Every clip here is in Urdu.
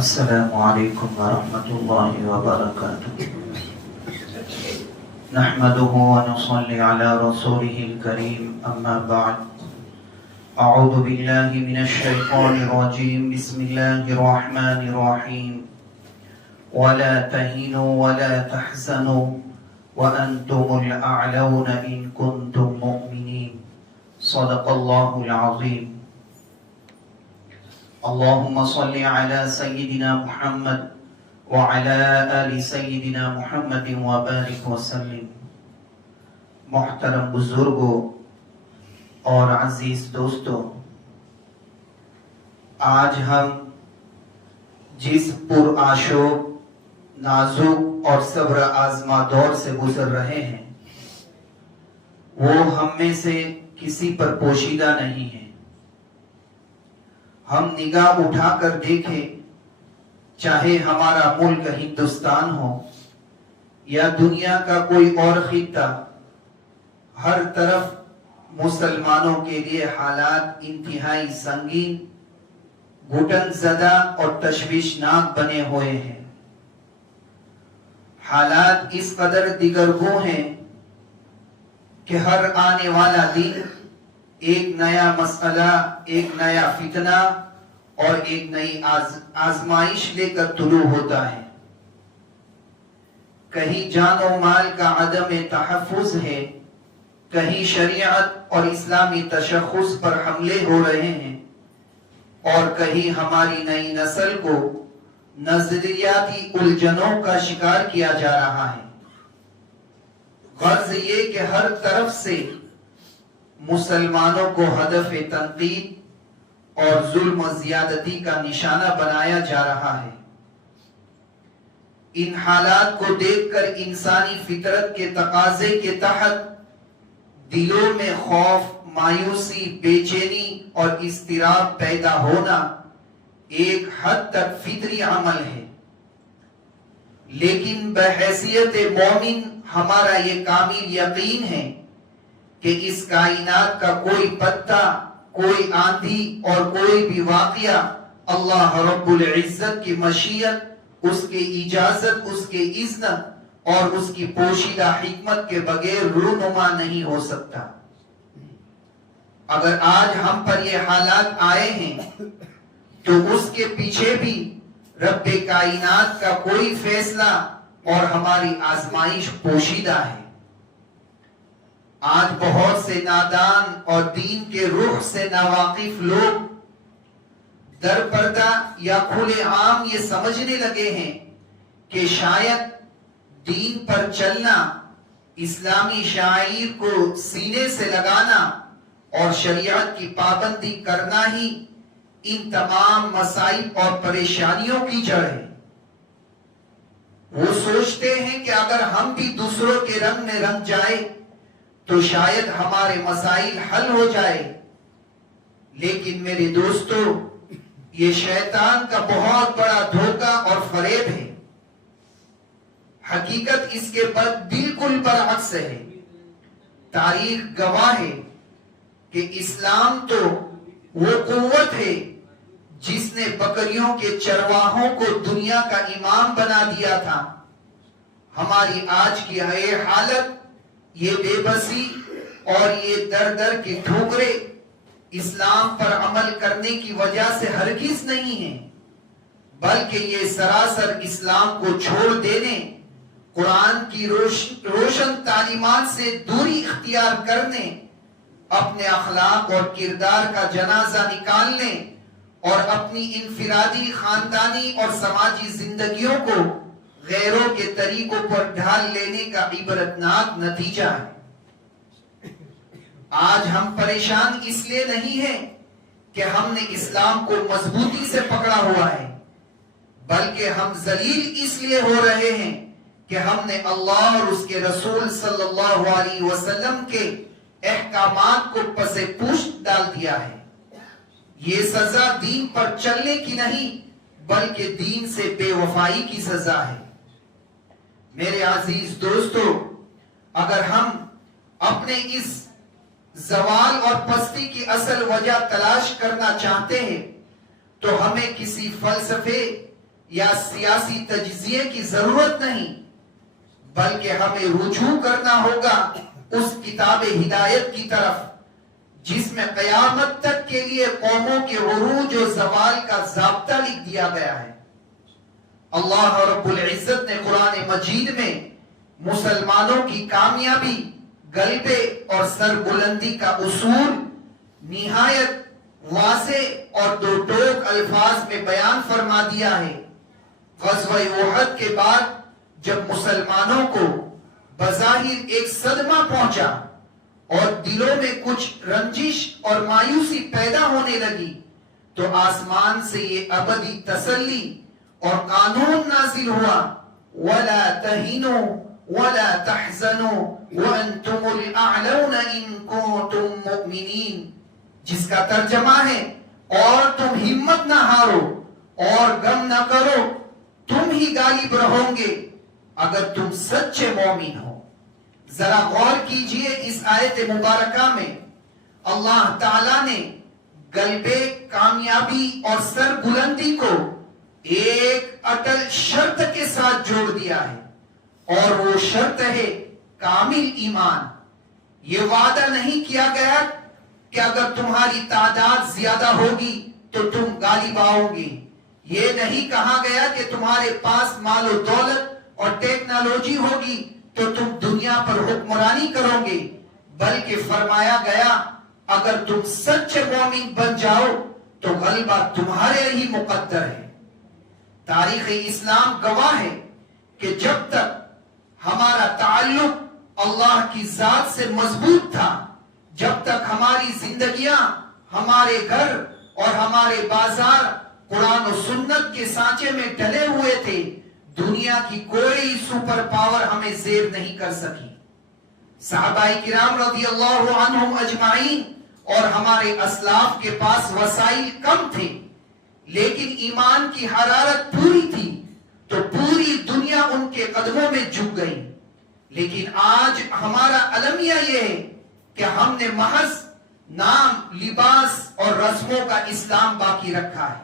السلام علیکم ورحمۃ اللہ وبرکاتہ نحمده ونصلي على رسوله الكريم اما بعد اعوذ باللہ من الشیطان الرجیم بسم اللہ الرحمن الرحیم ولا تهنوا ولا تحزنوا وانتم الاعلون ان كنتم مؤمنین صدق اللہ العظیم اللهم صل على سيدنا محمد وعلى آل سيدنا محمد وبارك وسلم. محترم بزرگوں اور عزیز دوستوں، آج ہم جس پرآشوب، نازک اور صبر آزما دور سے گزر رہے ہیں وہ ہم میں سے کسی پر پوشیدہ نہیں ہے. ہم نگاہ اٹھا کر دیکھیں، چاہے ہمارا ملک ہندوستان ہو یا دنیا کا کوئی اور خطہ، ہر طرف مسلمانوں کے لیے حالات انتہائی سنگین، گھٹن زدہ اور تشویشناک بنے ہوئے ہیں. حالات اس قدر دگرگوں ہیں کہ ہر آنے والا دن ایک نیا مسئلہ، ایک نیا فتنہ اور ایک نئی آزمائش لے کر طلوع ہوتا ہے. کہیں جان و مال کا عدم تحفظ ہے، کہیں شریعت اور اسلامی تشخص پر حملے ہو رہے ہیں، اور کہیں ہماری نئی نسل کو نظریاتی الجھنوں کا شکار کیا جا رہا ہے. غرض یہ کہ ہر طرف سے مسلمانوں کو ہدف تنقید اور ظلم و زیادتی کا نشانہ بنایا جا رہا ہے. ان حالات کو دیکھ کر انسانی فطرت کے تقاضے کے تحت دلوں میں خوف، مایوسی، بے چینی اور اضطراب پیدا ہونا ایک حد تک فطری عمل ہے. لیکن بحیثیت مومن ہمارا یہ کامل یقین ہے کہ اس کائنات کا کوئی پتا، کوئی آندھی اور کوئی بھی واقعہ اللہ رب العزت کی مشیت، اس کی اجازت، اس کے اذن اور اس کی پوشیدہ حکمت کے بغیر رونما نہیں ہو سکتا. اگر آج ہم پر یہ حالات آئے ہیں تو اس کے پیچھے بھی رب کائنات کا کوئی فیصلہ اور ہماری آزمائش پوشیدہ ہے. آج بہت سے نادان اور دین کے رخ سے ناواقف لوگ در پردہ یا کھلے عام یہ سمجھنے لگے ہیں کہ شاید دین پر چلنا، اسلامی شعائر کو سینے سے لگانا اور شریعت کی پابندی کرنا ہی ان تمام مصائب اور پریشانیوں کی جڑ ہے. وہ سوچتے ہیں کہ اگر ہم بھی دوسروں کے رنگ میں رنگ جائے تو شاید ہمارے مسائل حل ہو جائے. لیکن میرے دوستو، یہ شیطان کا بہت بڑا دھوکہ اور فریب ہے. حقیقت اس کے بالکل برعکس ہے. تاریخ گواہ ہے کہ اسلام تو وہ قوت ہے جس نے بکریوں کے چرواہوں کو دنیا کا امام بنا دیا تھا. ہماری آج کی یہ حالت، یہ بے بسی اور یہ در در کی ٹھوکریں اسلام پر عمل کرنے کی وجہ سے ہرگز نہیں ہیں، بلکہ یہ سراسر اسلام کو چھوڑ دینے، قرآن کی روشن تعلیمات سے دوری اختیار کرنے، اپنے اخلاق اور کردار کا جنازہ نکالنے اور اپنی انفرادی، خاندانی اور سماجی زندگیوں کو غیروں کے طریقوں پر ڈھال لینے کا عبرتناک نتیجہ ہے. آج ہم پریشان اس لیے نہیں ہیں کہ ہم نے اسلام کو مضبوطی سے پکڑا ہوا ہے، بلکہ ہم ذلیل اس لیے ہو رہے ہیں کہ ہم نے اللہ اور اس کے رسول صلی اللہ علیہ وسلم کے احکامات کو پس پشت ڈال دیا ہے. یہ سزا دین پر چلنے کی نہیں بلکہ دین سے بے وفائی کی سزا ہے. میرے عزیز دوستو، اگر ہم اپنے اس زوال اور پستی کی اصل وجہ تلاش کرنا چاہتے ہیں تو ہمیں کسی فلسفے یا سیاسی تجزیے کی ضرورت نہیں، بلکہ ہمیں رجوع کرنا ہوگا اس کتاب ہدایت کی طرف جس میں قیامت تک کے لیے قوموں کے عروج و زوال کا ضابطہ لکھ دیا گیا ہے۔ اللہ رب العزت نے قرآن مجید میں مسلمانوں کی کامیابی، غلبے اور سربلندی کا اصول نہایت واضح اور دو ٹوک الفاظ میں بیان فرما دیا ہے۔ غزوہ احد کے بعد جب مسلمانوں کو بظاہر ایک صدمہ پہنچا اور دلوں میں کچھ رنجش اور مایوسی پیدا ہونے لگی تو آسمان سے یہ ابدی تسلی اور قانون نازل ہوا، وَلَا تَهِنُوا وَلَا تَحْزَنُوا وَأَنْتُمُ الْأَعْلَوْنَ إِن كُنتُم مُؤْمِنِينَ، جس کا ترجمہ ہے اور تم ہمت نہ ہارو اور غم نہ کرو، تم ہی غالب رہو گے اگر تم سچے مومن ہو۔ ذرا غور کیجئے اس آیت مبارکہ میں اللہ تعالیٰ نے غلبے، کامیابی اور سربلندی کو ایک اٹل شرط کے ساتھ جوڑ دیا ہے، اور وہ شرط ہے کامل ایمان۔ یہ وعدہ نہیں کیا گیا کہ اگر تمہاری تعداد زیادہ ہوگی تو تم غالب آؤ گے، یہ نہیں کہا گیا کہ تمہارے پاس مال و دولت اور ٹیکنالوجی ہوگی تو تم دنیا پر حکمرانی کرو گے، بلکہ فرمایا گیا اگر تم سچے مومن بن جاؤ تو غلبہ تمہارے ہی مقدر ہے۔ تاریخ اسلام گواہ ہے کہ جب تک ہمارا تعلق اللہ کی ذات سے مضبوط تھا، جب تک ہماری زندگیاں، ہمارے گھر اور ہمارے بازار قرآن و سنت کے سانچے میں ڈلے ہوئے تھے، دنیا کی کوئی سپر پاور ہمیں زیر نہیں کر سکی۔ صحابہ کرام رضی اللہ عنہم اجمعین اور ہمارے اسلاف کے پاس وسائل کم تھے، لیکن ایمان کی حرارت پوری تھی تو پوری دنیا ان کے قدموں میں جھک گئی۔ لیکن آج ہمارا المیہ یہ ہے کہ ہم نے محض نام، لباس اور رسموں کا اسلام باقی رکھا ہے،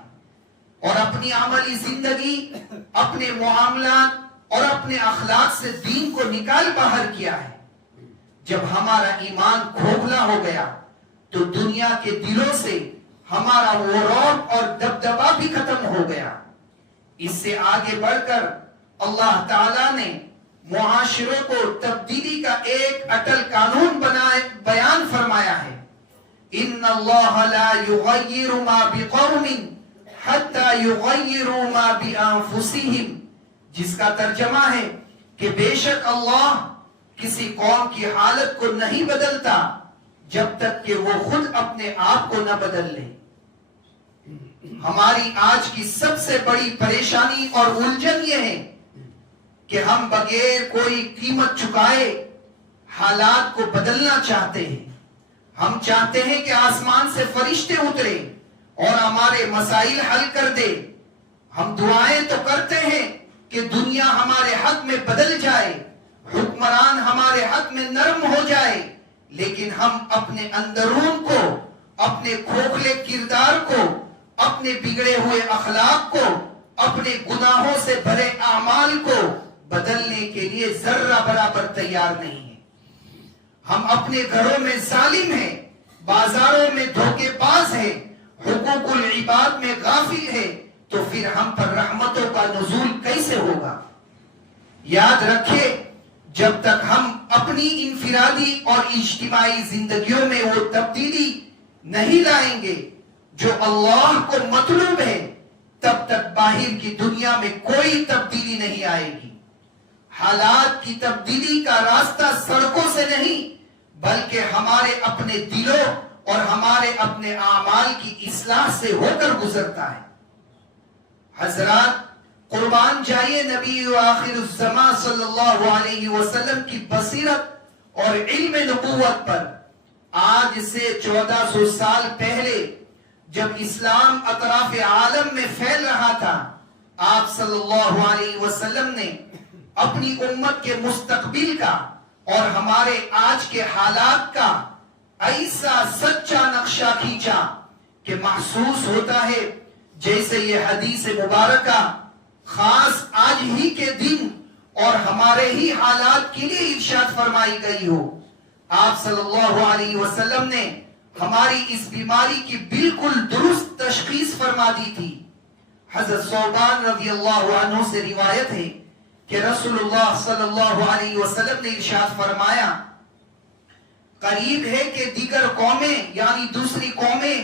اور اپنی عملی زندگی، اپنے معاملات اور اپنے اخلاق سے دین کو نکال باہر کیا ہے۔ جب ہمارا ایمان کھوکھلا ہو گیا تو دنیا کے دلوں سے ہمارا وہ رعب اور دبدبا بھی ختم ہو گیا۔ اس سے آگے بڑھ کر اللہ تعالیٰ نے معاشروں کو تبدیلی کا ایک اٹل قانون بیان فرمایا ہے۔ ان اللہ لا یغیر ما بقوم حتی یغیروا ما بانفسہم، جس کا ترجمہ ہے کہ بے شک اللہ کسی قوم کی حالت کو نہیں بدلتا جب تک کہ وہ خود اپنے آپ کو نہ بدل لے۔ ہماری آج کی سب سے بڑی پریشانی اور الجھن یہ ہے کہ ہم بغیر کوئی قیمت چکائے حالات کو بدلنا چاہتے ہیں۔ ہم چاہتے ہیں کہ آسمان سے فرشتے اترے اور ہمارے مسائل حل کر دے۔ ہم دعائیں تو کرتے ہیں کہ دنیا ہمارے حق میں بدل جائے، حکمران ہمارے حق میں نرم ہو جائے، لیکن ہم اپنے اندرون کو، اپنے کھوکھلے کردار کو، اپنے بگڑے ہوئے اخلاق کو، اپنے گناہوں سے بھرے اعمال کو بدلنے کے لیے ذرہ برابر تیار نہیں ہیں۔ ہم اپنے گھروں میں ظالم ہیں، بازاروں میں دھوکے باز ہیں، حقوق العباد میں غافل ہے، تو پھر ہم پر رحمتوں کا نزول کیسے ہوگا؟ یاد رکھے، جب تک ہم اپنی انفرادی اور اجتماعی زندگیوں میں وہ تبدیلی نہیں لائیں گے جو اللہ کو مطلوب ہے، تب تک باہر کی دنیا میں کوئی تبدیلی نہیں آئے گی۔ حالات کی تبدیلی کا راستہ سڑکوں سے نہیں بلکہ ہمارے اپنے دلوں اور ہمارے اپنے اعمال کی اصلاح سے ہو کر گزرتا ہے۔ حضرات، قربان جائیے نبی و آخر الزمان صلی اللہ علیہ وسلم کی بصیرت اور علم نبوت پر۔ آج سے 1400 سال پہلے جب اسلام اطراف عالم میں پھیل رہا تھا، آپ صلی اللہ علیہ وسلم نے اپنی امت کے مستقبل کا اور ہمارے آج کے حالات کا ایسا سچا نقشہ کھینچا کہ محسوس ہوتا ہے جیسے یہ حدیث مبارکہ خاص آج ہی کے دن اور ہمارے ہی حالات کے لیے ارشاد فرمائی گئی ہو. آپ صلی اللہ علیہ وسلم نے ہماری اس بیماری کی بالکل درست تشخیص فرما دی تھی. حضرت ثوبان رضی اللہ عنہ سے روایت ہے کہ رسول اللہ صلی اللہ علیہ وسلم نے ارشاد فرمایا قریب ہے کہ دیگر قومیں یعنی دوسری قومیں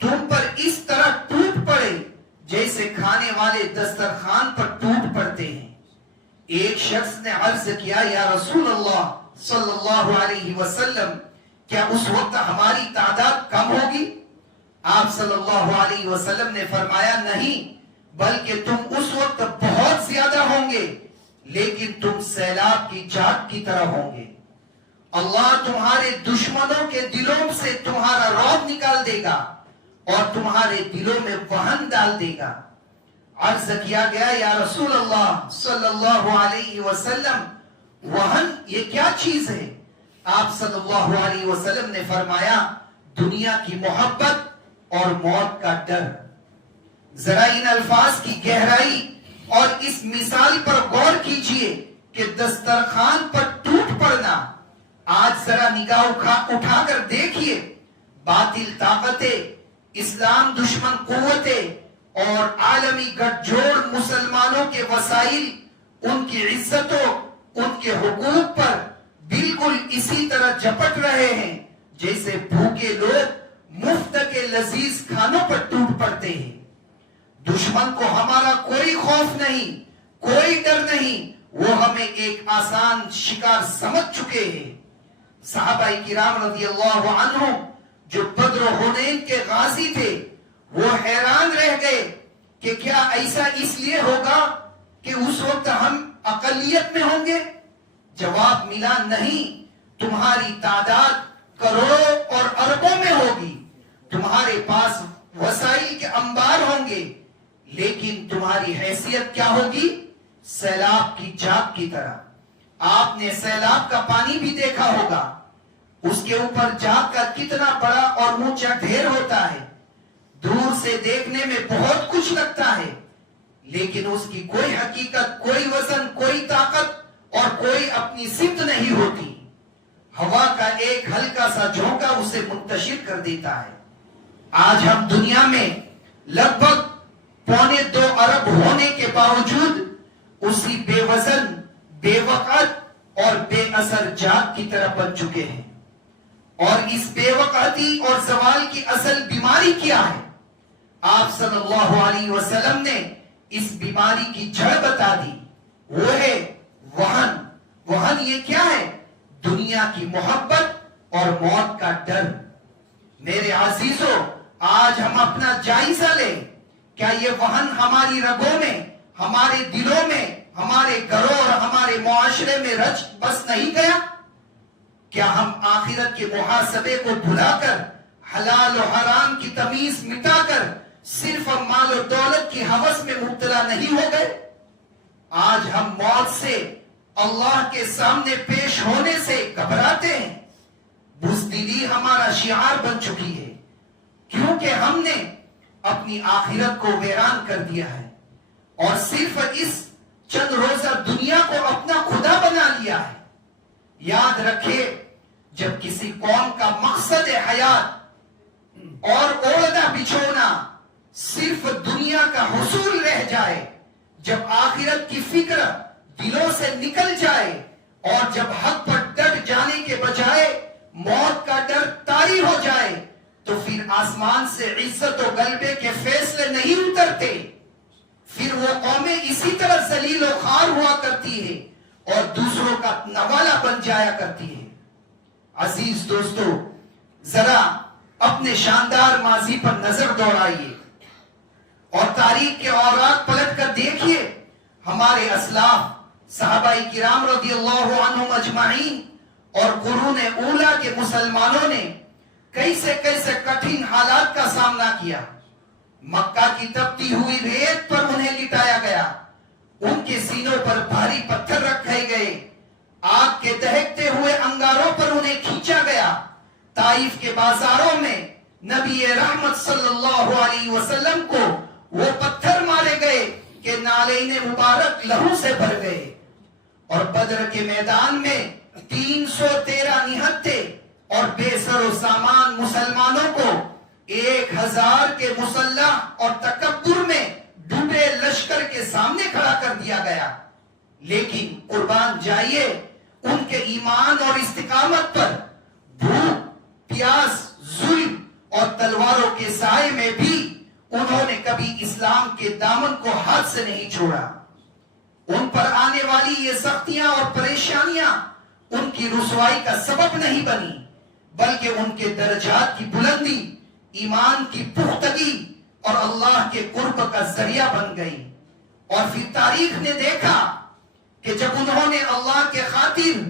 تم پر اس طرح ٹوٹ پڑے جیسے کھانے والے دسترخوان پر ٹوٹ پڑتے ہیں. ایک شخص نے عرض کیا یا رسول اللہ صلی اللہ علیہ وسلم کیا اس وقت ہماری تعداد کم ہوگی؟ آپ صلی اللہ علیہ وسلم نے فرمایا نہیں بلکہ تم اس وقت بہت زیادہ ہوں گے لیکن تم سیلاب کی جھاگ کی طرح ہوں گے. اللہ تمہارے دشمنوں کے دلوں سے تمہارا رعب نکال دے گا اور تمہارے دلوں میں وہن ڈال دے گا. عرض کیا گیا یا رسول اللہ صلی اللہ علیہ وسلم وہن یہ کیا چیز ہے؟ آپ صلی اللہ علیہ وسلم نے فرمایا دنیا کی محبت اور موت کا ڈر. ذرا ان الفاظ کی گہرائی اور اس مثال پر غور کیجئے کہ دسترخوان پر ٹوٹ پڑنا. آج ذرا نگاہ اٹھا کر دیکھیے باطل طاقتیں، اسلام دشمن قوتیں اور عالمی گٹھ جوڑ مسلمانوں کے وسائل ان کی عزتوں ان کے حقوق پر بالکل اسی طرح جپٹ رہے ہیں جیسے بھوکے لوگ مفت کے لذیذ کھانوں پر ٹوٹ پڑتے ہیں. دشمن کو ہمارا کوئی خوف نہیں، کوئی ڈر نہیں، وہ ہمیں ایک آسان شکار سمجھ چکے ہیں. صحابہ کرام رضی اللہ عنہ جو بدر و حنین کے غازی تھے وہ حیران رہ گئے کہ کیا ایسا اس لیے ہوگا کہ اس وقت ہم اقلیت میں ہوں گے؟ جواب ملا نہیں، تمہاری تعداد کروڑوں اور اربوں میں ہوگی، تمہارے پاس وسائل کے انبار ہوں گے، لیکن تمہاری حیثیت کیا ہوگی؟ سیلاب کی جھاگ کی طرح. آپ نے سیلاب کا پانی بھی دیکھا ہوگا، اس کے اوپر جھاگ کا کتنا بڑا اور اونچا ڈھیر ہوتا ہے. دور سے دیکھنے میں بہت کچھ لگتا ہے لیکن اس کی کوئی حقیقت، کوئی وزن، کوئی طاقت اور کوئی اپنی سمت نہیں ہوتی. ہوا کا ایک ہلکا سا جھونکا اسے منتشر کر دیتا ہے. آج ہم دنیا میں لگ بھگ 2.25 ارب ہونے کے باوجود اسی بے وزن، بے وقت اور بے اثر جھاگ کی طرح بن چکے ہیں. اور اس بے وقتی اور زوال کی اصل بیماری کیا ہے؟ آپ صلی اللہ علیہ وسلم نے اس بیماری کی جڑ بتا دی، وہ ہے وہن. وہن یہ کیا ہے؟ دنیا کی محبت اور موت کا ڈر. میرے عزیزو آج ہم اپنا جائزہ لیں، کیا یہ وہن ہماری رگوں میں، ہمارے دلوں میں، ہمارے گھروں اور ہمارے معاشرے میں رچ بس نہیں گیا؟ کیا ہم آخرت کے محاسبے کو بھلا کر، حلال و حرام کی تمیز مٹا کر صرف مال و دولت کی ہوس میں مبتلا نہیں ہو گئے؟ آج ہم موت سے، اللہ کے سامنے پیش ہونے سے گھبراتے ہیں. بزدلی ہمارا شعار بن چکی ہے کیونکہ ہم نے اپنی آخرت کو ویران کر دیا ہے اور صرف اس چند روزہ دنیا کو اپنا خدا بنا لیا ہے. یاد رکھے جب کسی قوم کا مقصد حیات اور اوڑھنا بچھونا صرف دنیا کا حصول رہ جائے، جب آخرت کی فکر دلوں سے نکل جائے اور جب حق پر ڈٹ جانے کے بجائے موت کا ڈر طاری ہو جائے تو پھر آسمان سے عزت و غلبے کے فیصلے نہیں اترتے. پھر وہ قومیں اسی طرح ذلیل و خوار ہوا کرتی ہے اور دوسروں کا نوالا بن جایا کرتی ہے. عزیز دوستو ذرا اپنے شاندار ماضی پر نظر دوڑائیے اور تاریخ کے اوراق پلٹ کر دیکھیے. ہمارے اسلاف صحابہ کرام رضی اللہ عنہم اجمعین اور قرون اولا کے مسلمانوں نے کیسے کیسے کٹھن حالات کا سامنا کیا. مکہ کی تپتی ہوئی ریت پر انہیں لٹایا گیا، ان کے سینوں پر بھاری پتھر رکھے گئے، آگ کے دہکتے ہوئے انگاروں پر انہیں کھینچا گیا. طائف کے بازاروں میں نبی رحمت صلی اللہ علیہ وسلم کو وہ پتھر مارے گئے کہ نالین لہو سے بھر گئے، اور بدر کے میدان میں 313 نہتے اور بے سر و سامان مسلمانوں کو 1000 کے مسلح اور تکبر میں ڈوبے لشکر کے سامنے کھڑا کر دیا گیا۔ لیکن قربان جائیے، ان کے ایمان اور استقامت پر بھوک، پیاس، ظلم اور تلواروں کے سائے میں بھی انہوں نے کبھی اسلام کے دامن کو ہاتھ سے نہیں چھوڑا۔ ان پر آنے والی یہ سختیاں اور پریشانیاں ان کی رسوائی کا سبب نہیں بنی، بلکہ ان کے درجات کی بلندی، ایمان کی پختگی اور اللہ کے قرب کا ذریعہ بن گئی۔ اور پھر تاریخ نے دیکھا کہ جب انہوں نے اللہ کے خاطر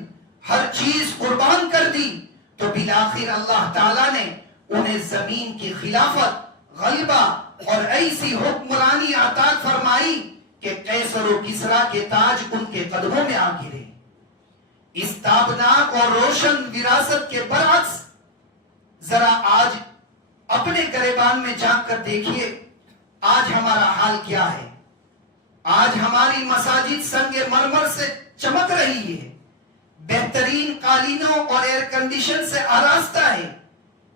ہر چیز قربان کر دی تو بالآخر اللہ تعالیٰ نے انہیں زمین کی خلافت، غلبہ اور ایسی حکمرانی عطا فرمائی کہ قیصر و کسریٰ کے تاج ان کے قدموں میں آ گرے۔ اس تابناک اور روشن وراثت کے برعکس ذرا آج اپنے گریبان میں جھانک کر دیکھیے، آج ہمارا حال کیا ہے۔ آج ہماری مساجد سنگ مرمر سے چمک رہی ہے، بہترین قالینوں اور ایئر کنڈیشن سے آراستہ ہے،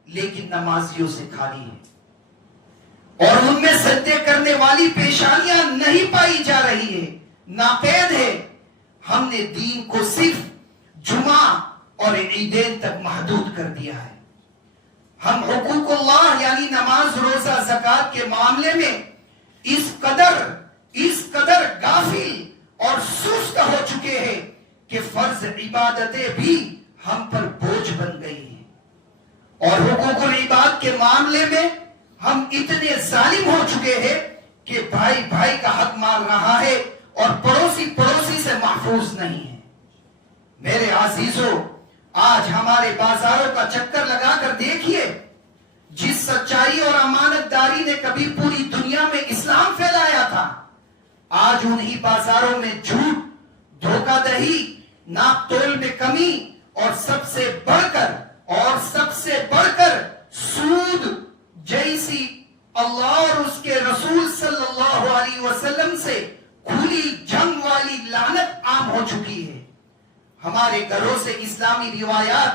لیکن نمازیوں سے خالی ہے، اور ان میں سجدے کرنے والی پیشانیاں نہیں پائی جا رہی ہے، ناپید ہے۔ ہم نے دین کو صرف جمعہ اور عیدین تک محدود کر دیا ہے۔ ہم حقوق اللہ یعنی نماز، روزہ، زکوٰۃ کے معاملے میں اس قدر غافل اور سست ہو چکے ہیں کہ فرض عبادتیں بھی ہم پر بوجھ بن گئی ہیں، اور حقوق العباد کے معاملے میں ہم اتنے ظالم ہو چکے ہیں کہ بھائی بھائی کا حق مار رہا ہے اور پڑوسی سے محفوظ نہیں ہے۔ میرے عزیزو، آج ہمارے بازاروں کا چکر لگا کر دیکھیے، جس سچائی اور امانت داری نے کبھی پوری دنیا میں اسلام پھیلایا تھا، آج انہی بازاروں میں جھوٹ، دھوکہ دہی، ناپ تول میں کمی اور سب سے بڑھ کر سود جیسی اللہ اور اس کے رسول صلی اللہ علیہ وسلم سے کھلی جنگ والی لعنت عام ہو چکی ہے۔ ہمارے گھروں سے اسلامی روایات،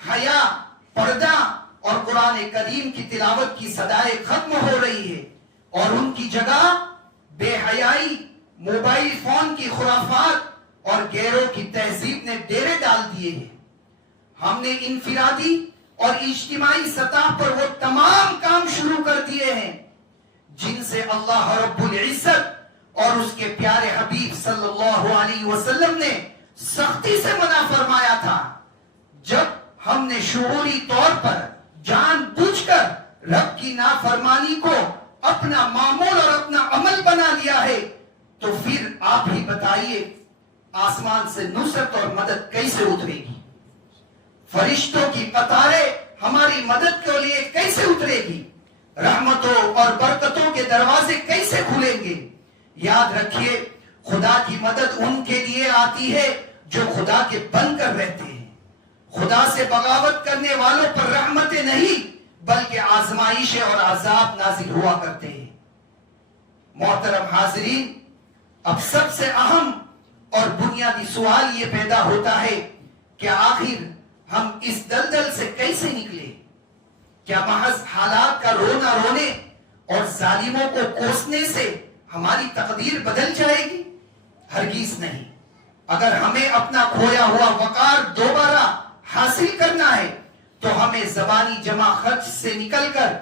حیا، پردہ اور قرآن کریم کی تلاوت کی صدائیں ختم ہو رہی ہے، اور ان کی جگہ بے حیائی، موبائل فون کی خرافات اور غیروں کی تہذیب نے ڈیرے ڈال دیے ہیں۔ ہم نے انفرادی اور اجتماعی سطح پر وہ تمام کام شروع کر دیے ہیں جن سے اللہ رب العزت اور اس کے پیارے حبیب صلی اللہ علیہ وسلم نے سختی سے منع فرمایا تھا۔ جب ہم نے شعوری طور پر جان بوجھ کر رب کی نافرمانی کو اپنا معمول اور اپنا عمل بنا لیا ہے، تو پھر آپ ہی بتائیے آسمان سے نصرت اور مدد کیسے اترے گی؟ فرشتوں کی قطاریں ہماری مدد کے لیے کیسے اترے گی؟ رحمتوں اور برکتوں کے دروازے کیسے کھلیں گے؟ یاد رکھیے، خدا کی مدد ان کے لیے آتی ہے جو خدا کے بن کر رہتے ہیں۔ خدا سے بغاوت کرنے والوں پر رحمتیں نہیں بلکہ آزمائشیں اور عذاب نازل ہوا کرتے ہیں۔ محترم حاضرین، اب سب سے اہم اور بنیادی سوال یہ پیدا ہوتا ہے کہ آخر ہم اس دلدل سے کیسے نکلے؟ کیا محض حالات کا رونا رونے اور ظالموں کو کوسنے سے ہماری تقدیر بدل جائے گی؟ ہرگز نہیں۔ اگر ہمیں اپنا کھویا ہوا وقار دوبارہ حاصل کرنا ہے تو ہمیں زبانی جمع خرچ سے نکل کر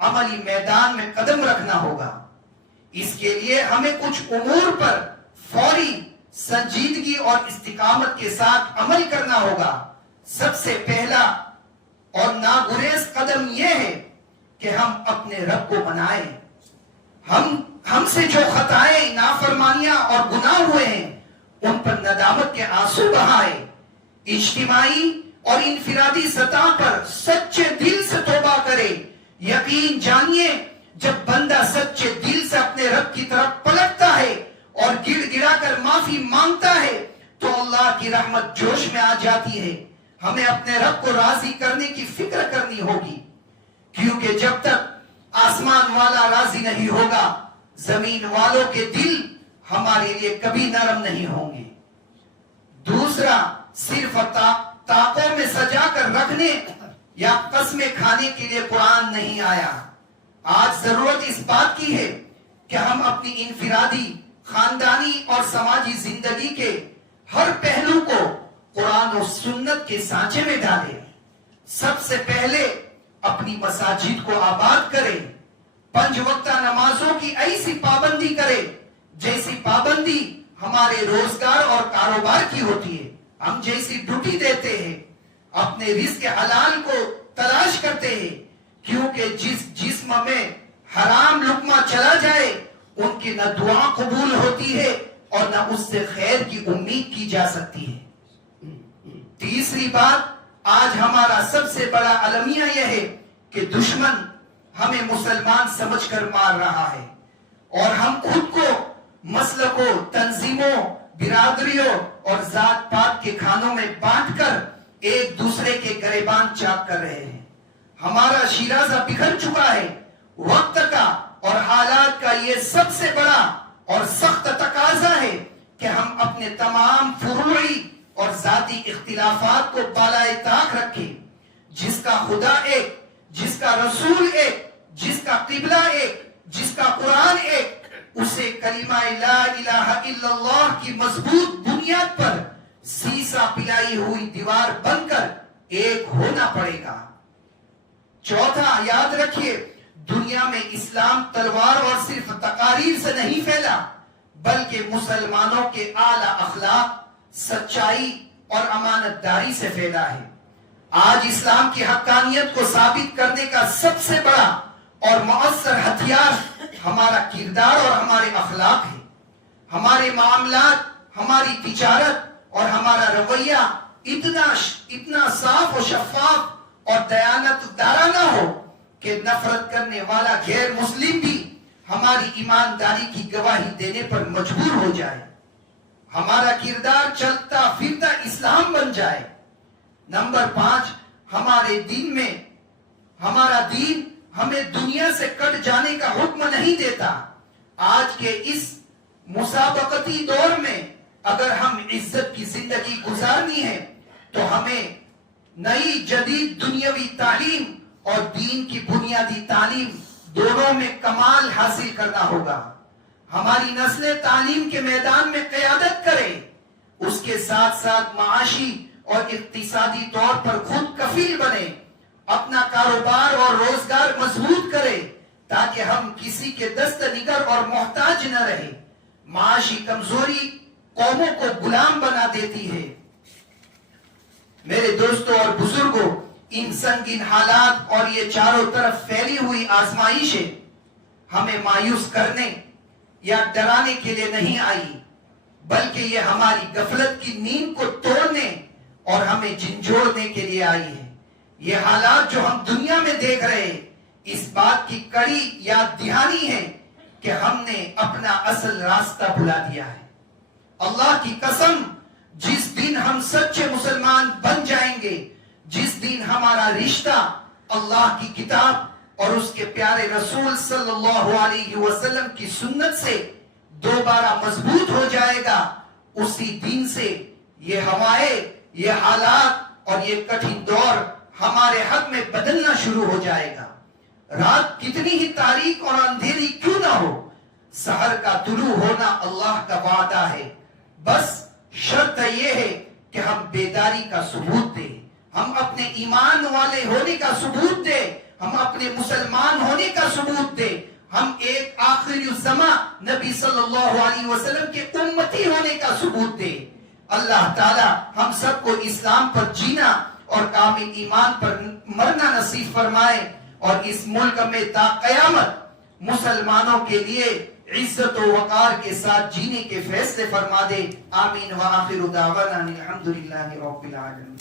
عملی میدان میں قدم رکھنا ہوگا۔ اس کے لیے ہمیں کچھ امور پر فوری سنجیدگی اور استقامت کے ساتھ عمل کرنا ہوگا۔ سب سے پہلا اور ناگزیر قدم یہ ہے کہ ہم اپنے رب کو منائیں۔ ہم سے جو خطائیں، نافرمانیاں اور گناہ ہوئے ہیں ان پر ندامت کے آنسو بہائے۔ اجتماعی اور انفرادی سطح پر سچے دل سے توبہ کرے۔ یقین جانیے، جب بندہ سچے دل سے اپنے رب کی طرف پلٹتا ہے اور گڑ گڑا کر معافی مانگتا ہے تو اللہ کی رحمت جوش میں آ جاتی ہے۔ ہمیں اپنے رب کو راضی کرنے کی فکر کرنی ہوگی، کیونکہ جب تک آسمان والا راضی نہیں ہوگا، زمین والوں کے دل ہمارے لیے کبھی نرم نہیں ہوں گے۔ دوسرا، صرف طاقوں میں سجا کر رکھنے یا قسمیں کھانے کے لیے قرآن نہیں آیا۔ آج ضرورت اس بات کی ہے کہ ہم اپنی انفرادی، خاندانی اور سماجی زندگی کے ہر پہلو کو قرآن و سنت کے سانچے میں ڈالیں۔ سب سے پہلے اپنی مساجد کو آباد کریں۔ 5 وقتہ نمازوں کی ایسی پابندی کرے جیسی پابندی ہمارے روزگار اور کاروبار کی ہوتی ہے۔ ہم جیسی ڈیوٹی دیتے ہیں، اپنے رزق حلال کو تلاش کرتے ہیں، کیونکہ جس جسم میں حرام لقمہ چلا جائے ان کی نہ دعا قبول ہوتی ہے اور نہ اس سے خیر کی امید کی جا سکتی ہے۔ تیسری بات، آج ہمارا سب سے بڑا المیہ یہ ہے کہ دشمن ہمیں مسلمان سمجھ کر مار رہا ہے، اور ہم خود کو مسلکوں، تنظیموں، برادریوں اور ذات پات کے کھانوں میں بانٹ کر ایک دوسرے کے گریبان چاک کر رہے ہیں۔ ہمارا شیرازہ بکھر چکا ہے۔ وقت کا اور حالات کا یہ سب سے بڑا اور سخت تقاضا ہے کہ ہم اپنے تمام فروعی اور ذاتی اختلافات کو بالائے طاق رکھیں۔ جس کا خدا ایک، جس کا رسول ایک، جس کا قبلہ ایک، جس کا قرآن ایک، اسے کلمہ لا الہ الا اللہ کی مضبوط بنیاد پر سیسا پلائی ہوئی دیوار بن کر ایک ہونا پڑے گا۔ چوتھا، یاد رکھیے، دنیا میں اسلام تلوار اور صرف تقاریر سے نہیں پھیلا، بلکہ مسلمانوں کے اعلیٰ اخلاق، سچائی اور امانت داری سے پھیلا ہے۔ آج اسلام کی حقانیت کو ثابت کرنے کا سب سے بڑا اور مؤثر ہتھیار ہمارا کردار اور ہمارے اخلاق ہے۔ ہمارے معاملات، ہماری تجارت اور ہمارا رویہ اتنا صاف و شفاف اور دیانت دارانہ ہو کہ نفرت کرنے والا غیر مسلم بھی ہماری ایمانداری کی گواہی دینے پر مجبور ہو جائے۔ ہمارا کردار چلتا پھرتا اسلام بن جائے۔ نمبر 5، ہمارے دین میں، ہمارا دین ہمیں دنیا سے کٹ جانے کا حکم نہیں دیتا۔ آج کے اس مسابقتی دور میں اگر ہم عزت کی زندگی گزارنی ہے تو ہمیں نئی جدید دنیاوی تعلیم اور دین کی بنیادی تعلیم دونوں میں کمال حاصل کرنا ہوگا۔ ہماری نسلیں تعلیم کے میدان میں قیادت کرے، اس کے ساتھ ساتھ معاشی اور اقتصادی طور پر خود کفیل بنے، اپنا کاروبار اور روزگار مضبوط کرے تاکہ ہم کسی کے دست نگر اور محتاج نہ رہے۔ معاشی کمزوری قوموں کو غلام بنا دیتی ہے۔ میرے دوستوں اور بزرگوں، ان سنگین حالات اور یہ چاروں طرف پھیلی ہوئی آزمائشیں ہمیں مایوس کرنے یا ڈرانے کے لیے نہیں آئی، بلکہ یہ ہماری غفلت کی نیند کو توڑنے اور ہمیں جھنجھوڑنے کے لیے آئی ہے۔ یہ حالات جو ہم دنیا میں دیکھ رہے ہیں، اس بات کی کڑی یاد دہانی ہے کہ ہم نے اپنا اصل راستہ بھلا دیا ہے۔ اللہ کی قسم، جس دن ہم سچے مسلمان بن جائیں گے، جس دن ہمارا رشتہ اللہ کی کتاب اور اس کے پیارے رسول صلی اللہ علیہ وسلم کی سنت سے دوبارہ مضبوط ہو جائے گا، اسی دن سے یہ ہوائیں، یہ حالات اور یہ کٹھن دور ہمارے حق میں بدلنا شروع ہو جائے گا۔ رات کتنی ہی تاریک اور اندھیری کیوں نہ ہو، سحر کا طلوع ہونا اللہ کا وعدہ ہے۔ بس شرط یہ ہے کہ ہم بیداری کا ثبوت دیں، ہم اپنے ایمان والے ہونے کا ثبوت دیں، ہم اپنے مسلمان ہونے کا ثبوت دیں، ہم ایک آخری الزمان نبی صلی اللہ علیہ وسلم کے امتی ہونے کا ثبوت دیں۔ اللہ تعالی ہم سب کو اسلام پر جینا اور کامل ایمان پر مرنا نصیب فرمائے، اور اس ملک میں تا قیامت مسلمانوں کے لیے عزت و وقار کے ساتھ جینے کے فیصلے فرما دے۔ آمین وآخر دعوانا الحمدللہ رب العالمین۔